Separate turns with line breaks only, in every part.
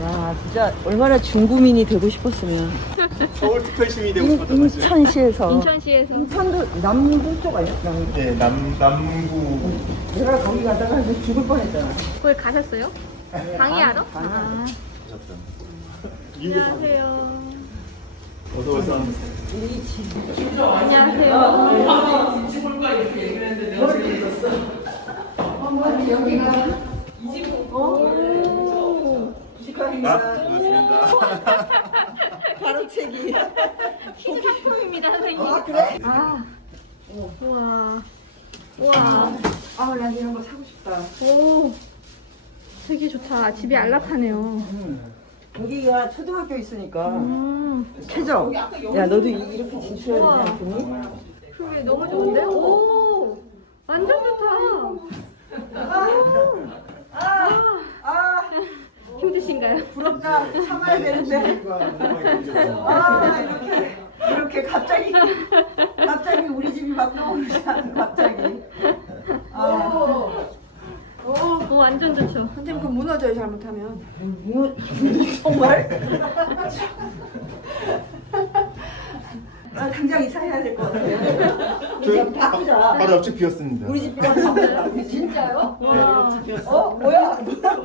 아, 진짜 얼마나 중구민이 되고 싶었으면.
서울특별시민이 되고 싶었던 거지.
인천시에서.
인천시에서.
인천도 남구 쪽 아니야? 남구.
네, 남구.
내가 거기 가다가 죽을 뻔했잖아.
거기 가셨어요? 강의하러? 아.
가셨던.
안녕하세요.
어서 오세요.
안녕하세요.
반갑습니다.
가로채기.
퀴즈 상품입니다, 선생님.
아, 그래?
아. 우와. 우와.
아, 난 이런 거 사고 싶다.
오. 되게 좋다. 집이 안락하네요.
여기가 초등학교 있으니까.
최저.
최저. 야, 너도 이렇게 진출해야 되지 않겠니?
그게 너무 좋은데? 오. 완전 좋다. 힘드신가요?
부럽다. 참아야 되는데. 아, 이렇게 갑자기 우리 집이 막 떠오르잖아. 갑자기.
오, 완전 좋죠.
선생님, 그럼 무너져요, 잘못하면. 정말? 아, 당장 이사해야 될 것 같아요. 우리 집 바꾸자.
바로 옆집 비었습니다.
우리 집이랑 바꾸자.
진짜요? 와.
어? 뭐야?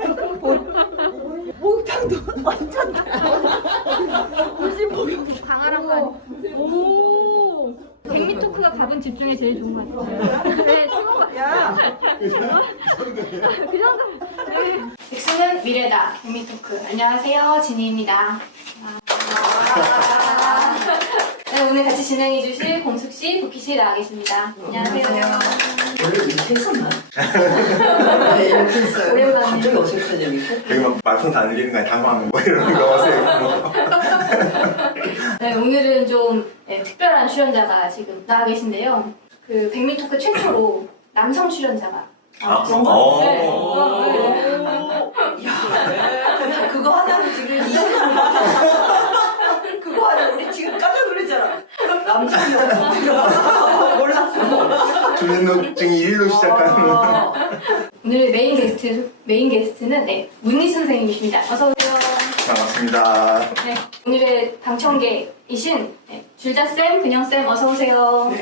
목욕탕도 완전 우리 집 목욕탕.
강아랑 간. 오. 백미 토크가 가본 집 중에 제일 좋은 것 같아요. 네, 최고 같아요.
야,
그 정도. 네. 백수는 미래다. 백미 토크. 안녕하세요, 진희입니다. 네, 오늘 같이 진행해주실 공숙 씨, 도키 씨 나와 계십니다. 안녕하세요.
원래 이렇게 했었나?
네, 이렇게 했어요.
오랜만에.
갑자기 어색하냐 이렇게?
되게 막 말풍 다 늘리는 거야. 당황하는 거 이런 거 하세요.
네, 오늘은 좀 특별한 출연자가 지금 나와 계신데요. 그 백미 토크 최초로 남성 출연자가.
아,
그런 거?
어.
네.
야, 그거 하나로 지금 20년 받았어. 그거 하나 우리 지금 깜짝 놀랐잖아. 남자이 없어. 몰랐어.
주민등록증이 1일로 시작하는.
오늘 메인 게스트는 문희 선생님이십니다. 어서 오세요.
반갑습니다.
네, 오늘의 방청객이신 줄자 쌤, 근영 쌤, 어서 오세요.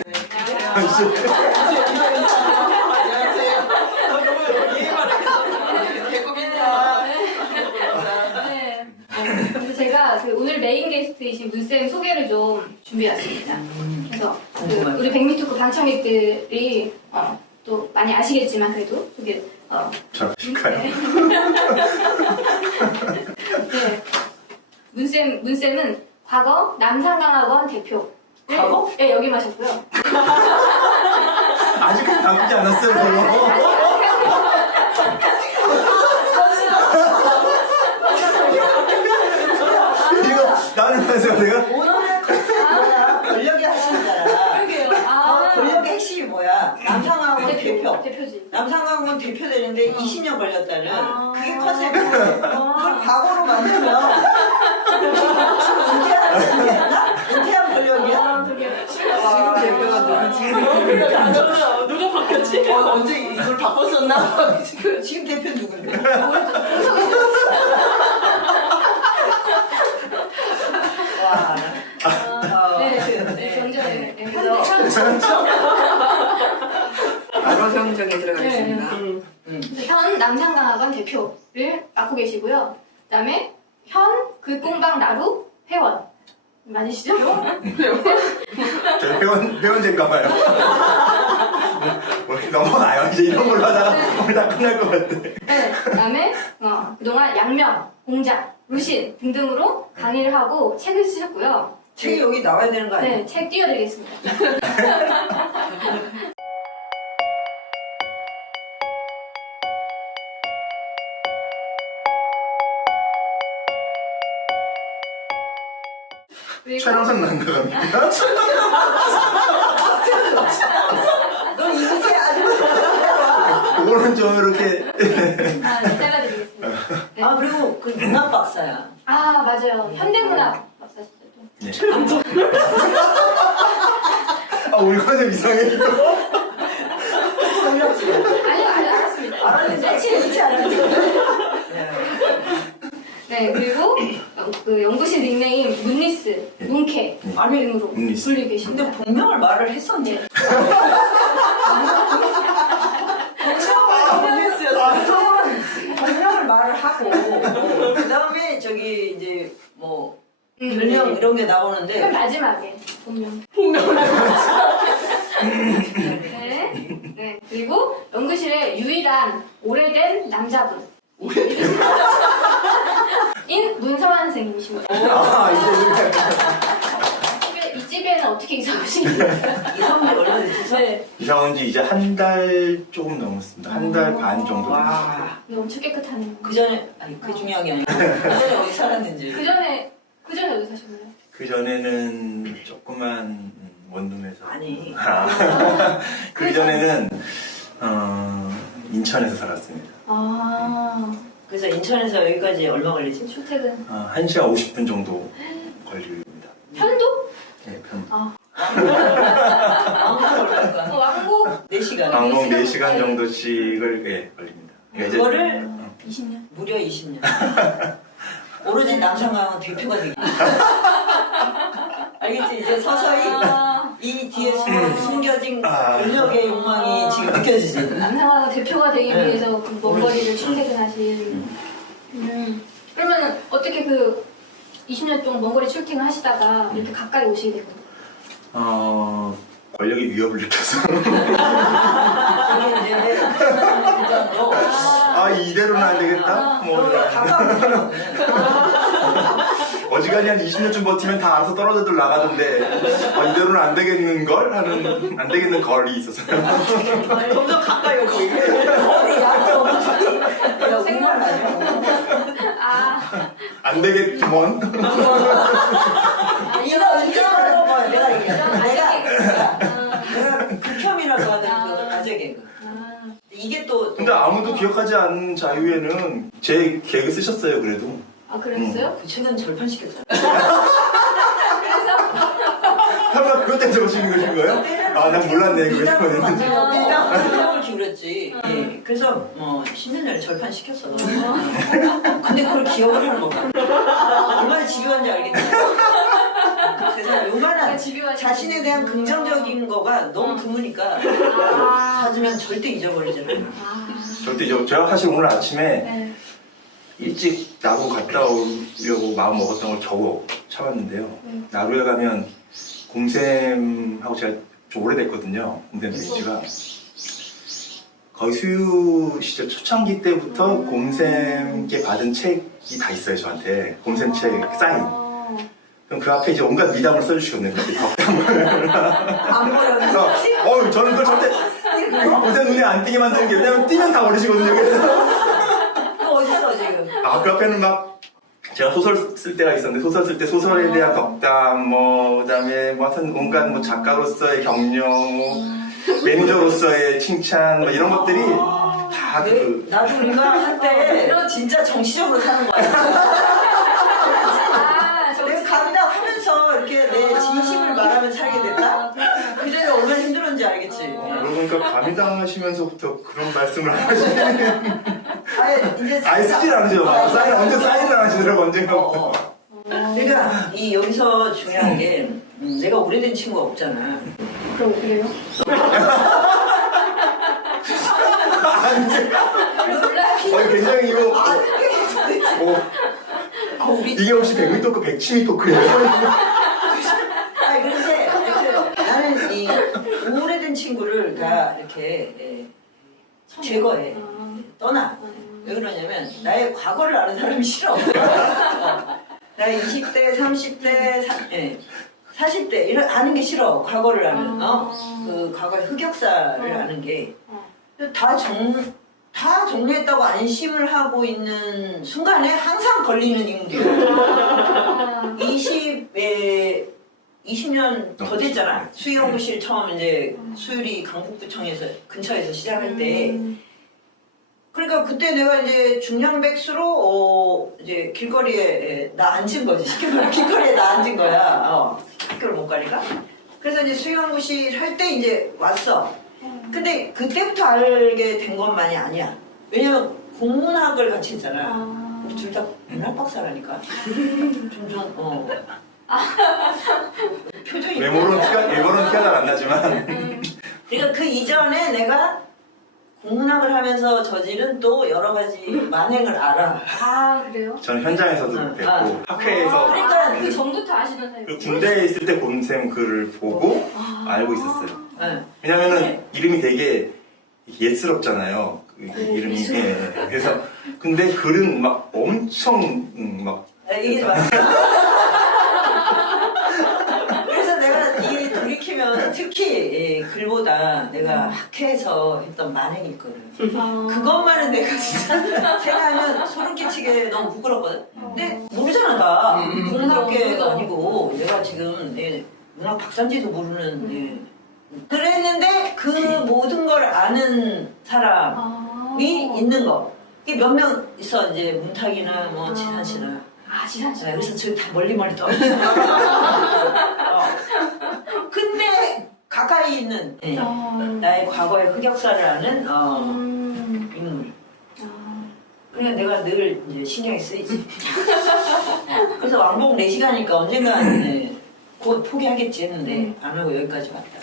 네. 그래서 제가 그 오늘 메인 게스트이신 문쌤 소개를 좀 준비해왔습니다. 그래서 그 우리 백미토크 방청객들이 또 많이 아시겠지만 그래도 소개를
잘 아실까요?
네. 문쌤은 과거 남산강학원 대표.
과거?
네, 여기 마셨고요.
아직까지 바꾸지 않았어요, 그거. 이거 나는 하세요, 내가?
오늘의 컨셉이 뭐야? 권력의 핵심이잖아.
그러게요.
권력의 핵심이 뭐야? 남상학원 대표.
대표지.
남상학원 대표 되는데 20년 걸렸다는 그게
아.
컨셉이야. 그걸 과거로 만들면 지금 은퇴한 권력이야? 지금 대표가 누구지? 누가 바뀌었지? 언제 이걸 바꿨었나? 지금 대표 누군데? 와.
네, 정정해. 네,
그래서
경정에 들어가겠습니다.
현 남산강학원 대표를 맡고 계시고요. 그다음에 현 글공방 나루 회원 맞으시죠?
저 회원제인가 봐요. 뭐 이렇게 넘어가요. 이제 이런 걸로 하다가 오늘 다 끝날 것 같아.
네, 그다음에 그동안 양명, 공작, 루신 등등으로 강의를 하고 책을 쓰셨고요.
책이 여기 나와야 되는 거 아니야?
네, 책 띄워드리겠습니다. 그리고
촬영상 난것 같네요.
넌 이거지 아주.
그거는 좀 이렇게.
잘라드리겠습니다. 네.
아 그리고 그 문학 박사야.
아, 맞아요. 현대문학 박사시죠.
네. 아, 우리 컨셉 이상해.
몰랐지.
아니요, 알았습니다.
알았는데 지금 있지 않았지.
네, 그리고 그 연구실 닉네임 문니스, 문캐
아니,
등으로
문니스.
불리고 계십니다.
근데 본명을 말을 했었니?
네.
본명을 말을 하고 그 다음에 저기 이제 뭐 별명 이런 게
그럼
나오는데
마지막에 본명. 네. 네. 그리고 연구실의 유일한 오래된 남자분. 인 문서환 선생님이십니다.
아 이제
이 집에는 어떻게 이사 오신 거예요?
이성이 얼마 됐지?
네.
이사 온 지 이제 한 달 조금 넘었습니다. 한 달 반 정도.
와.
근데 엄청 깨끗하네요.
그 전에 아니 그 중요한 게 아니고 그 전에 어디 살았는지.
그 전에 어디 사셨나요?
그 전에는 조그만 원룸에서.
아니.
그 전에는 인천에서 살았습니다.
아,
그래서 인천에서 여기까지 얼마 걸리지?
출퇴근.
1시간 50분 정도 걸립니다.
편도?
네, 편.
왕복 얼마일까?
왕복
4시간.
항공 4시간 정도씩을 걸립니다. 그러니까
그거를
20년.
무려 20년. 오로지 남상강은 대표가 되기. 알겠지? 이제 서서히 이 뒤에 숨겨진 권력의 욕망이 지금 느껴지지.
남상화 대표가 되기
네.
위해서 그 먼 거리를 출퇴근하신. 그러면 어떻게 그 20년 동안 먼 거리 출퇴근 하시다가 이렇게 가까이 오시게 된 거예요?
권력의 위협을 느껴서
저기 이제 부장으로
이대로는 안 되겠다? 뭐
가까운
어지간히 한 20년쯤 버티면 다 알아서 떨어져들 나가던데 이대로는 안 되겠는걸? 하는 안 되겠는 걸이 있었어요.
점점 가까이 오고 이게 거리 약이 없지. 야 정말 아니야.
안 되겠구먼.
이거 뭐 내가 얘기해. 내가 극혐이라고 하는 그 가제 개그. 이게 또
근데 아무도 기억하지 않는 자유에는 제 개그 쓰셨어요 그래도.
아, 그랬어요?
그 최근 절판시켰잖아.
그래서?
설마 그것 때문에 오시는 거신 거예요? 난 몰랐네 그거 때문에.
생각을 기울였지. 예. 그래서 10년 전에 절판시켰어. 근데 그걸 기억을 하는 거야. 얼마나 집요한지 알겠지? 세상에 얼마나 자신에 대한 긍정적인 거가 너무 드무니까 찾으면 절대 잊어버리잖아요.
절대 제가 사실 오늘 아침에
네.
일찍 나루 갔다 오려고 마음 먹었던 걸 겨우 참았는데요. 나루에 가면 곰쌤하고 제가 좀 오래됐거든요. 곰쌤 데이지가 거의 수유 시절 초창기 때부터 곰쌤께 받은 책이 다 있어요 저한테. 곰쌤 책 사인. 그럼 그 앞에 이제 온갖 미담을 써주시거든요.
안 보여.
저는 그걸 절대 곰쌤 눈에 안 띄게 만드는 게 왜냐면 띄면 다 버리시거든요.
그거 어딨어 지금?
그 앞에는 막 제가 소설 쓸 때가 있었는데 소설 쓸 때 소설에 대한 덕담 그다음에 하여튼 온갖 작가로서의 격려 매니저로서의 칭찬 이런 것들이 다
나도 우리가 한때 진짜 정치적으로 사는 거야. 내가 감당 하면서 이렇게 내 진심을 말하면 살게 됐다? 그 전에 얼마나 힘들었는지 알겠지?
그러니까 감당하시면서부터 그런 말씀을 하시는 아예 쓰질 않으죠. 언제 사인을 하시더라고 언젠가부터.
그러니까 여기서 중요한 게 내가 오래된 친구가 없잖아.
그럼 그래요?
굉장히 이거 이게 혹시 100m 100치미 토크예요?
그런데 나는 이 오래된 친구를 다 이렇게 제거해. 떠나. 왜 그러냐면 나의 과거를 아는 사람이 싫어. 나의 20대, 30대, 40대 이런 아는 게 싫어. 과거를 아는. 그 과거의 흑역사를 아는 게 다 정리했다고 안심을 하고 있는 순간에 항상 걸리는 인물이야. 20년 더 됐잖아. 수의연구실 처음 이제 수율이 강북구청에서 근처에서 시작할 때. 그러니까 그때 내가 이제 중량백수로 이제 길거리에 나 앉은 거지. 쉽게 말하면 길거리에 나 앉은 거야. 학교를 못 가니까. 그래서 이제 수의연구실 할 때 이제 왔어. 근데 그때부터 알게 된 것만이 아니야. 왜냐면 공문학을 같이 했잖아. 우리 둘 다 문학 박사라니까. 좀 표정이.
외모로는 티가 잘 안 나지만
그러니까 그 이전에 내가 국문학을 하면서 저지른 또 여러 가지 만행을 알아.
아 그래요?
저는 현장에서도 뵙고 학회에서
그러니까
그 전부터 아시는 사이.
그 군대에 있을 때 곰쌤 글을 보고 알고 있었어요.
네.
왜냐면은 이름이 되게 예스럽잖아요. 그 이름이. 예. 그래서 근데 글은 막 엄청 막
이게 맞아. 그래서 내가 이 돌이키면 특히 이 글보다 내가 학회에서 했던 만행이 있거든. 그것만은 내가 진짜 생각하면 소름 끼치게 너무 부끄럽거든. 근데 모르잖아 나. 국문학계가 아니고 내가 지금 문학 박사인지도 모르는 그랬는데 그 모든 걸 아는 사람이 있는 거. 이게 몇 명 있어 이제 문탁이나 뭐 지산 씨나.
아 지산 씨.
그래서 저기 다 멀리 떨어져. 근데 가까이 있는 나의 과거의 흑역사를 아는 인물. 그러니까 내가 늘 이제 신경이 쓰이지. 그래서 왕복 4시간이니까 언젠가 이제 곧 포기하겠지 했는데 안 하고 여기까지 왔다.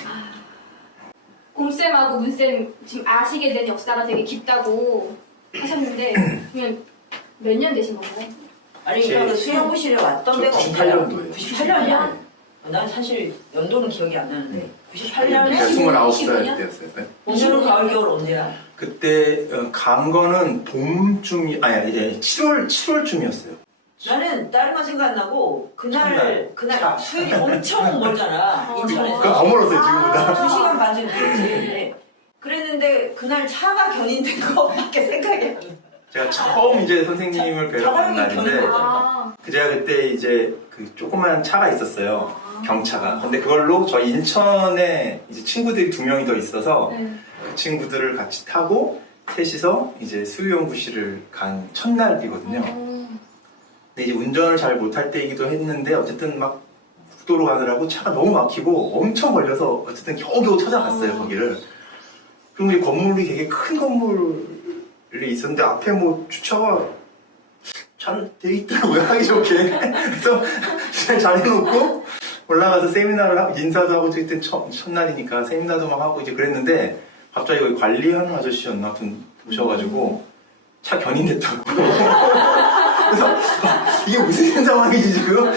곰쌤하고 문쌤 지금 아시게 된 역사가 되게 깊다고 하셨는데 그러면 몇 년 되신 건가요?
아니 그러니까 그 수영무실에 왔던 데가
98년도예요.
98년이야? 난 사실 연도는 기억이 안 나는데 98년에
29살 때였어요. 네.
봄, 가을, 겨울 언제야?
그때 간 거는 봄쯤이 아니 7월쯤이었어요.
나는 다른 건 생각 안 나고 그날 수요일이 엄청 멀잖아 인천에서.
그거 더 멀었어요 지금보다.
2시간 반 정도 됐지. 그랬는데 그날 차가 견인된 거밖에 생각이 안 나.
제가 처음 이제 선생님을 뵈러 간 날인데 그 제가 그때 이제 그 조그만 차가 있었어요. 경차가. 근데 그걸로 저 인천에 이제 친구들이 2명이 더 있어서 그 친구들을 같이 타고 셋이서 이제 수유연구실을 간 첫날이거든요. 근데 이제 운전을 잘 못할 때이기도 했는데 어쨌든 막 국도로 가느라고 차가 너무 막히고 엄청 걸려서 어쨌든 겨우겨우 찾아갔어요 거기를. 그리고 이제 건물이 되게 큰 건물이 있었는데 앞에 뭐 주차가 잘 돼 있더라고요 하기 좋게. 그래서 잘 해놓고 올라가서 세미나를 하고 인사도 하고 그때 첫날이니까 세미나도 막 하고 이제 그랬는데 갑자기 거기 관리하는 아저씨였나 하여튼 오셔가지고 차 견인됐다고. 그래서 이게 무슨 상황이지 지금?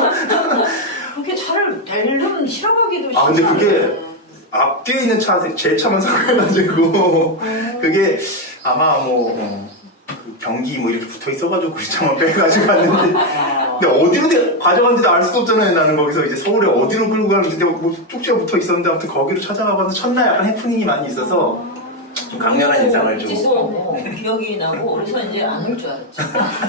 그렇게 차를 내려면 실어가기도
아 근데 그게 앞뒤에 있는 차 제 차만 사고해가지고 그게 아마 그 경기 뭐 이렇게 붙어 있어가지고 그 차만 빼가지고 갔는데 근데 어디로 가져간지도 알 수도 없잖아요. 나는 거기서 이제 서울에 어디로 끌고 가는지 뭐 쪽지가 붙어 있었는데 아무튼 거기로 찾아가서 첫날 약간 해프닝이 많이 있어서 좀 강렬한 인상을 주고
기억이 나고 그래서 이제 안 올 줄 알았지.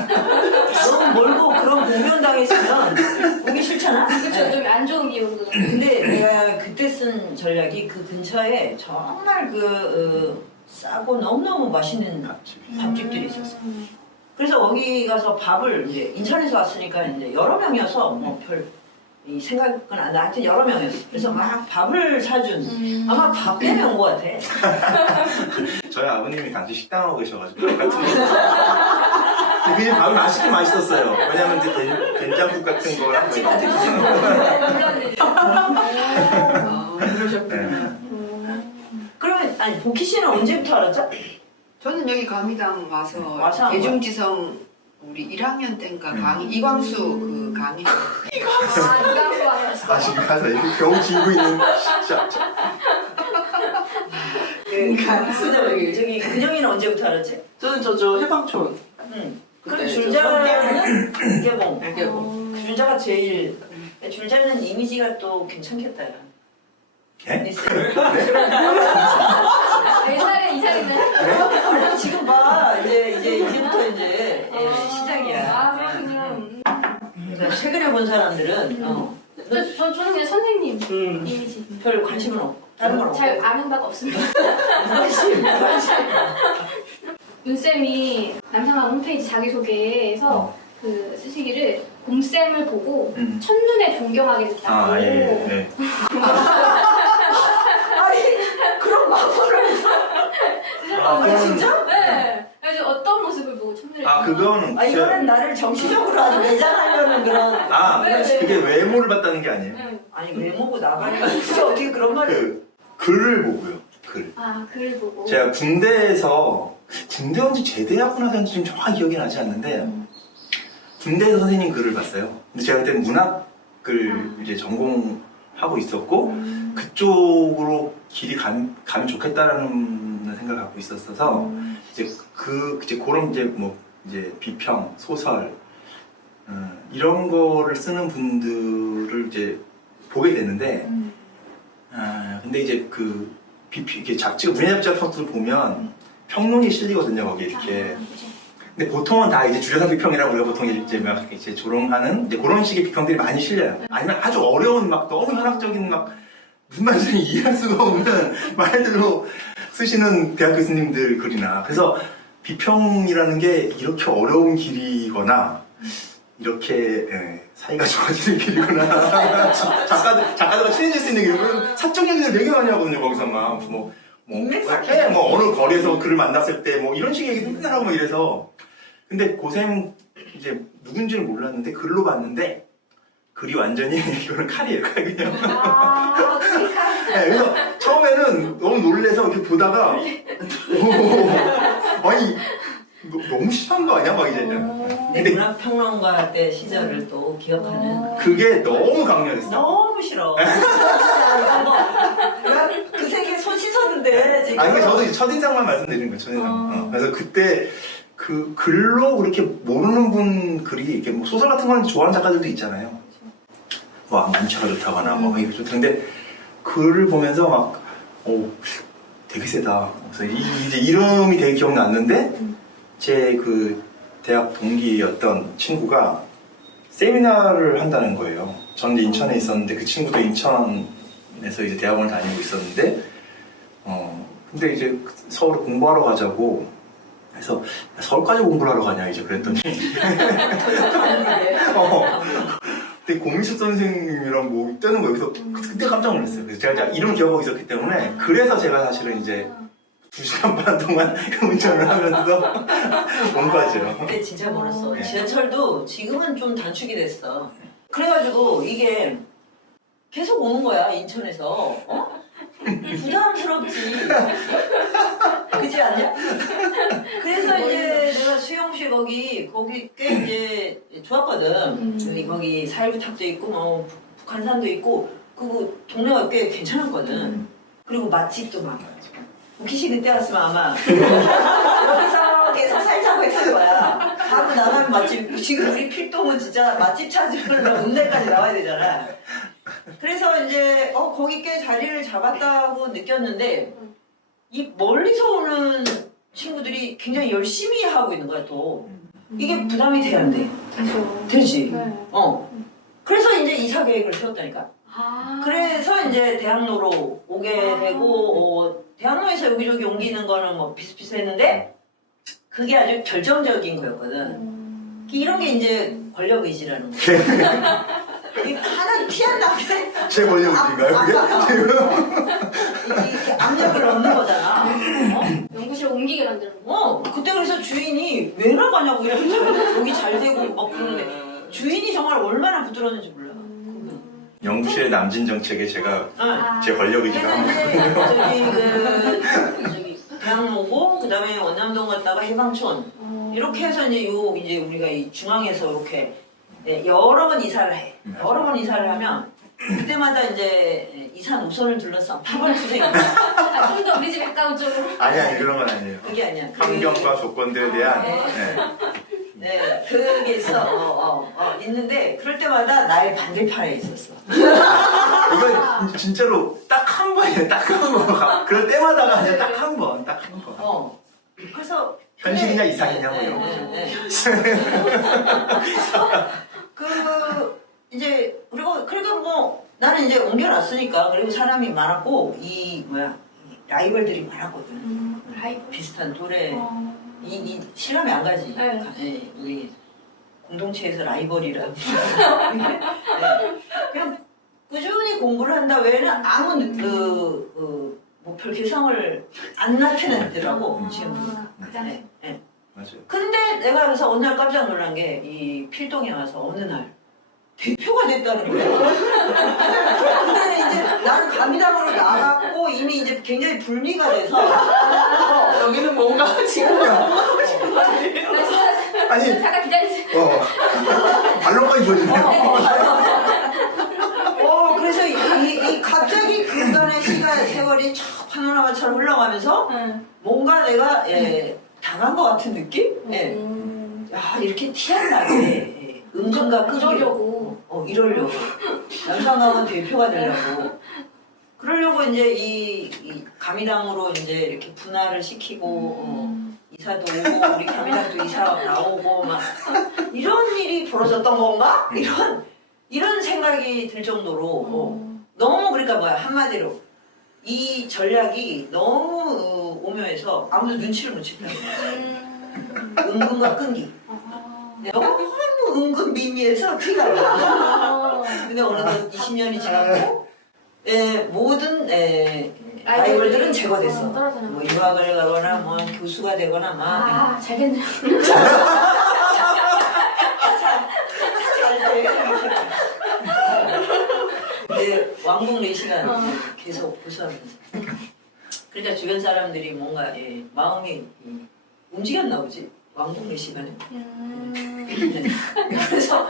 너무 멀고 그런 공연 당했으면 오기 싫잖아.
그렇죠. 좀 안 좋은 기억으로.
근데 내가 그때 쓴 전략이 그 근처에 정말 싸고 너무너무 맛있는 밥집들이 있었어. 그래서 거기 가서 밥을 이제 인천에서 왔으니까 이제 여러 명이어서 뭐 별 이 생각은 안 나. 하여튼 여러 명이었어. 그래서 막 밥을 사준. 아마 밥 때문에 온 것 같아.
저희 아버님이 같이 식당하고 계셔가지고 같은 그냥 밥이 맛있긴 맛있었어요. 왜냐면 이제 된장국 같은 거랑 뭐
그러셨구나.
그러면 아니 보키 씨는 언제부터 알았죠?
저는 여기 감이당 와서
와서
대중지성 우리 1학년 때인가 강의 이광수 그 강의
이광수 하셨어.
지금 가서 이렇게 겨우 지고 있는 진짜
저기 근영이는 언제부터 알았지?
저는 저 해방촌.
응.
그때
그럼
저
줄자는 이계봉.
이계봉.
줄자가 제일. 줄자는 이미지가 또 괜찮겠다.
예?
옛날에 이사했네.
아니 지금 봐 이제부터 이제 시작이야.
아 그렇군요.
그러니까 최근에 본 사람들은
저는 그냥 선생님 이미지.
별 관심은 없고 다른 건 없고.
잘 아는 바가 없습니다.
관심.
윤쌤이 남상학 홈페이지 자기소개에서 그 쓰시기를 곰쌤을 보고 첫눈에 존경하게 됐다고.
예.
아니 그런 마음을. 아 진짜?
네. 그래서 어떤 모습을 보고 첫눈에
아 그거는
아 이거는 나를 정치적으로 아주 매장하려는 그런.
아
네, 네.
그게 외모를 봤다는 게 아니에요.
응.
아니 외모고 나발이가 있어 어떻게 그런 말을.
그 글을 보고요. 글.
아, 글 보고.
제가 군대에서 군대 언제 제대하고 나서인지 지금 정확히 기억이 나지 않는데 군대에서 선생님 글을 봤어요. 근데 제가 그때 문학을 이제 전공하고 있었고 그쪽으로 길이 가면 좋겠다라는 생각을 갖고 있었어서 이제 그런 이제 뭐 이제 비평, 소설 이런 거를 쓰는 분들을 이제 보게 되는데 근데 이제 이렇게 잡지가 문예 잡지 같은 것들 보면 평론이 실리거든요 거기에 이렇게. 근데 보통은 다 이제 주려상 비평이라고 우리가 보통 이제 막 이제 조롱하는 이제 그런 식의 비평들이 많이 실려요. 아니면 아주 어려운 막 너무 현학적인 막 무슨 말인지 이해할 수가 없는 말들로 쓰시는 대학 교수님들 글이나 그래서 비평이라는 게 이렇게 어려운 길이거나 이렇게 사이가 좋아지는 길이구나. 작가들과 친해질 수 있는 길이구나. 사적 얘기를 되게 많이 하거든요, 거기서 막. 뭐 어느 거리에서 그를 만났을 때 뭐 이런 식의 얘기도 맨날 하고 막 이래서. 근데 고생 이제 누군지는 몰랐는데 글로 봤는데 글이 완전히 이거는 칼이에요, 칼 그냥.
아, 그러니까.
네, 그래서 처음에는 너무 놀래서 이렇게 보다가 아니 너무 심한 거 아니야? 막 이제.
내 문학평론가 때 시절을 또 기억하는.
그게 너무 강렬했어.
너무 싫어. 진짜 이거 그 세계에 손 씻었는데 지금.
아니, 근데 저도 이제 첫인상만 말씀드리는 거예요, 첫인상. 그래서 그때 그 글로 그렇게 모르는 분 글이 이렇게 뭐 소설 같은 건 좋아하는 작가들도 있잖아요. 뭐 문체가 좋다거나 뭐 이게 좋던데 글을 보면서 막, 되게 세다. 그래서 이제 이름이 되게 기억났는데 제 그 대학 동기였던 친구가 세미나를 한다는 거예요. 저는 이제 인천에 있었는데 그 친구도 인천에서 이제 대학원을 다니고 있었는데 근데 이제 서울에 공부하러 가자고 해서 서울까지 공부를 하러 가냐 이제 그랬더니 근데 고민숙 선생님이랑 뭐 있다는 거예요. 그래서 그때 깜짝 놀랐어요. 그래서 제가 이름 기억하고 있었기 때문에 그래서 제가 사실은 이제 2시간 반 동안 운전을 하면서 온 거죠.
그때 진짜 멀었어.
네.
지하철도 지금은 좀 단축이 됐어. 그래가지고 이게 계속 오는 거야 인천에서. 부담스럽지. 그렇지 않냐? 그래서 이제 내가 수영실 거기 꽤 이제 좋았거든. 근데 거기 사일부탁도 있고 뭐 북한산도 있고 그 동네가 꽤 괜찮았거든. 그리고 맛집도 많아. 우키씨 그때 왔으면 아마 여기서 계속 살자고 했을 거야. 하고 나가면 맛집. 지금 우리 필동은 진짜 맛집 찾으려면 음대까지 나와야 되잖아. 그래서 이제 거기 꽤 자리를 잡았다고 느꼈는데 이 멀리서 오는 친구들이 굉장히 열심히 하고 있는 거야 또. 이게 부담이 돼야 안 돼?
그죠.
되지.
네.
그래서 이제 이사 계획을 세웠다니까.
아.
그래서 이제 대학로로 오게 되고 대학로에서 여기저기 옮기는 거는 뭐 비슷비슷했는데 그게 아주 결정적인 거였거든. 이런 게 이제 권력 의지라는 거야. 이게 하나 티 안 나게
제 권력인가요 그게?
이렇게 압력을 넣는 거잖아.
연구실 옮기게 만드는 거.
그때 그래서 주인이 왜 나가냐고 이러면서 여기 잘 되고 막 그러는데 주인이 정말 얼마나 부드러웠는지 몰라.
영국시의 남진 정책에 제가 제 권력 의지가
그래서
한
이제 저기 대학로고 그다음에 원남동 갔다가 해방촌 이렇게 해서 이제 우리가 이 중앙에서 이렇게 여러 번 이사를 해. 여러 번 이사를 하면 그때마다 이제 이사 노선을 둘러싸 파벌 투쟁.
좀 더 우리 집 가까운 쪽으로.
아니 그런 건 아니에요.
그게 아니야.
환경과 조건들에 대한
네, 그게 있어. 있는데 그럴 때마다 나의 반대편에 있었어.
이건 진짜로 딱 한 번이에요. 딱 한 번. 그럴 때마다가 아니라 딱 한 번. 딱 한 번.
그래서
현실이냐 이상이냐 뭐 이런 거죠.
이제 그리고 뭐 나는 이제 옮겨놨으니까 그리고 사람이 많았고 라이벌들이 많았거든.
라이벌.
비슷한 또래. 이 실감이 안 가지.
네.
우리 공동체에서 라이벌이라. 그냥 꾸준히 공부를 한다 외에는 아무 별 개성을 안 나타내더라고 지금.
그 당시.
맞아요.
근데 내가 그래서 어느 날 깜짝 놀란 게 이 필동에 와서 어느 날 대표가 됐다는 거야. 그때는 이제 나는 감리당으로 나갔고 이미 이제 굉장히 불미가 돼서
여기는 뭔가 지금
아니,
잠깐 기다리세요.
반론까지 보여주네요.
그래서 이 갑자기 그간의 시간 세월이 촥 파노라마처럼 흘러가면서 뭔가 내가 당한 것 같은 느낌? 야, 이렇게 티 안 나게 은근과
이러려고.
이러려고 남상강은 대표가 되려고 그러려고 이제 이 감리당으로 이제 이렇게 분할을 시키고 이사도 오고 우리 감리당도 이사 나오고 막 이런 일이 벌어졌던 건가? 이런 생각이 들 정도로 너무 그러니까 뭐야 한마디로 이 전략이 너무 오묘해서 아무도 눈치를 못 채는 거야. 은근과 끈기. 너무 은근 미미해서 티가 나. 근데 어느덧 20년이 지났고 모든 라이벌들은 제거됐어. 뭐 유학을 가거나 뭐 교수가 되거나 막.
잘 됐네요.
잘 돼. 근데 왕복 4시간 계속 고수하면서. 그러니까 주변 사람들이 뭔가 마음이 움직였나 보지. 왕복 4시간에. 그래서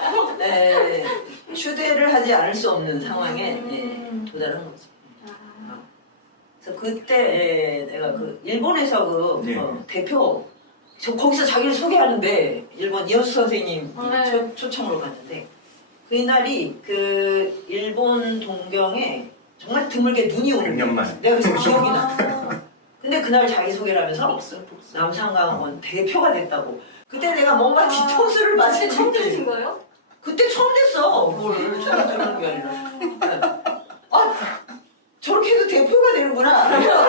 휴대를 하지 않을 수 없는 상황에 도달한 거지. 그래서 그때 내가 그 일본에서 그
네.
대표 거기서 자기를 소개하는데 일본 이현수 선생님
네.
초청으로 갔는데 그날이 그 일본 동경에 정말 드물게 눈이 오는
100년 만에.
내가 그래서 기억이 나. 근데 그날 자기 소개를 하면서 남상강원 대표가 됐다고. 그때 내가 뭔가 뒤통수를 맞은
처음 들으신 거예요?
그때 처음 됐어. 뭘 처음 듣는 게 아니라. 저렇게 해도 대표가 되는구나.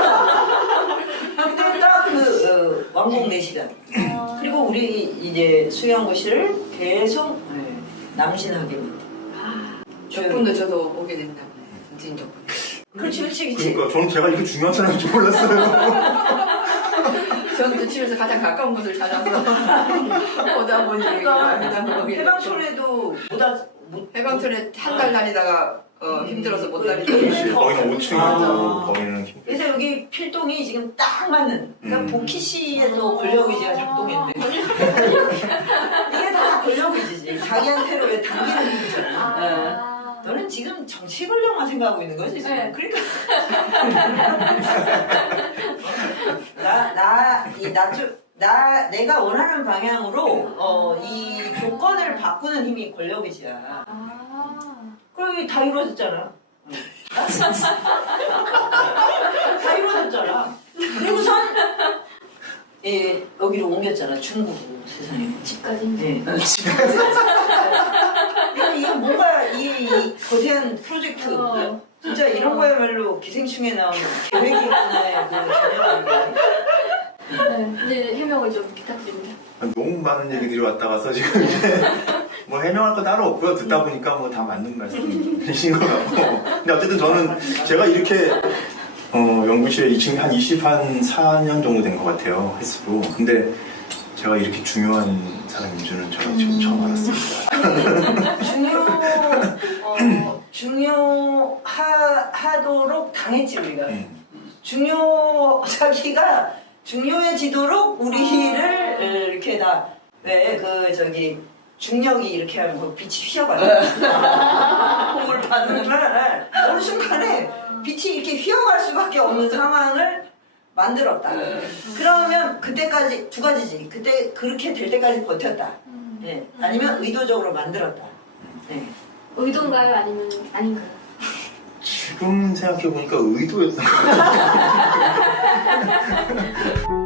근데 딱 그 왕복 4시간. 그리고 우리 이제 수영고시를 계속 남신하게.
덕분에 저도 오게 됐나 보네. 선생님 덕분에.
그렇지.
그러니까 저는 제가 이렇게 중요한 사람인 줄 몰랐어요.
전 그 집에서 가장 가까운 곳을 찾아서 오다 보니 감리당으로 오게 됐고.
해방촌에도
해방촌에 한 달 다니다가 힘들어서 못 다니고.
그렇지. 거기는 5층이고
아.
거기는 힘들어.
그래서 여기 필동이 지금 딱 맞는 그러니까 보키시에서 권력의지가 작동했는데 이게 다 권력의지지 자기한테로 왜 당기는 거잖아. 너는 지금 정치 권력만 생각하고 있는 거지 지금.
네.
그러니까 내가 원하는 방향으로 이 조건을 바꾸는 힘이 권력의지야. 그럼 다 이루어졌잖아. 다 이루어졌잖아. 그리고선 여기로 옮겼잖아. 중국으로 세상에.
집까지.
이게 뭔가 이 거대한 프로젝트 진짜 이런 거야말로 기생충에 나오는 계획이 있구나의 그 전형인데.
이제 해명을 좀 부탁드립니다.
너무 많은 얘기들이 왔다 가서 지금 이제 뭐 해명할 거 따로 없고요. 듣다 보니까 뭐 다 맞는 말씀이신 것 같고. 근데 어쨌든 저는 제가 이렇게 연구실에 지금 한 24년 정도 된 것 같아요. 횟수로. 근데 제가 이렇게 중요한 사람인 줄은 저는 지금 처음 알았습니다.
중요하도록 당했지 우리가. 자기가 중요해지도록 우리를 이렇게 다 왜 중력이 이렇게 하면 그 빛이 휘어가요. 공을 받는 날 어느 순간에 빛이 이렇게 휘어갈 수밖에 없는 상황을 만들었다. 그러면 그때까지 두 가지지. 그때 그렇게 될 때까지 버텼다. 아니면 의도적으로 만들었다.
의도인가요? 아니면 아닌가요?
지금 생각해보니까 의도였던 것 같아요.